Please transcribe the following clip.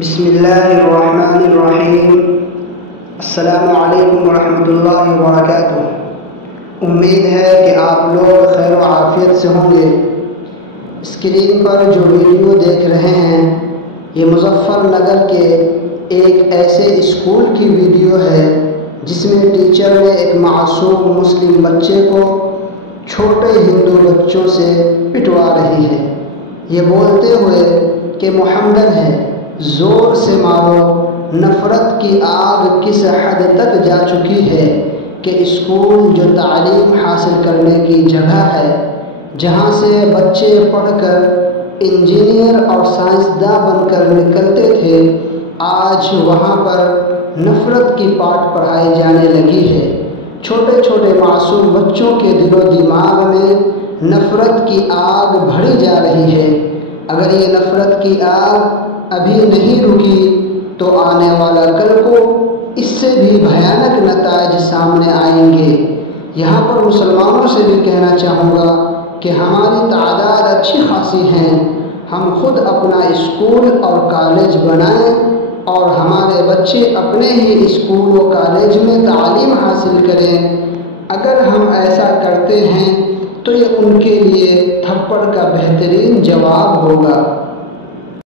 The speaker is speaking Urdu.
بسم اللہ الرحمن الرحیم۔ السلام علیکم ورحمۃ اللہ وبرکاتہ۔ امید ہے کہ آپ لوگ خیر و عافیت سے ہوں گے۔ اسکرین پر جو ویڈیو دیکھ رہے ہیں یہ مظفر نگر کے ایک ایسے اسکول کی ویڈیو ہے جس میں ٹیچر نے ایک معصوم مسلم بچے کو چھوٹے ہندو بچوں سے پٹوا رہی ہے، یہ بولتے ہوئے کہ محمد ہے، زور سے مارو۔ نفرت کی آگ کس حد تک جا چکی ہے کہ اسکول جو تعلیم حاصل کرنے کی جگہ ہے، جہاں سے بچے پڑھ کر انجینئر اور سائنسداں بن کر نکلتے تھے، آج وہاں پر نفرت کی پاٹ پڑھائی جانے لگی ہے۔ چھوٹے چھوٹے معصوم بچوں کے دل و دماغ میں نفرت کی آگ بھری جا رہی ہے۔ اگر یہ نفرت کی آگ ابھی نہیں رکی تو آنے والا کل کو اس سے بھی بھیانک نتائج سامنے آئیں گے۔ یہاں پر مسلمانوں سے بھی کہنا چاہوں گا کہ ہماری تعداد اچھی خاصی ہے، ہم خود اپنا اسکول اور کالج بنائیں اور ہمارے بچے اپنے ہی اسکول و کالج میں تعلیم حاصل کریں۔ اگر ہم ایسا کرتے ہیں تو یہ ان کے لیے تھپڑ کا بہترین جواب ہوگا۔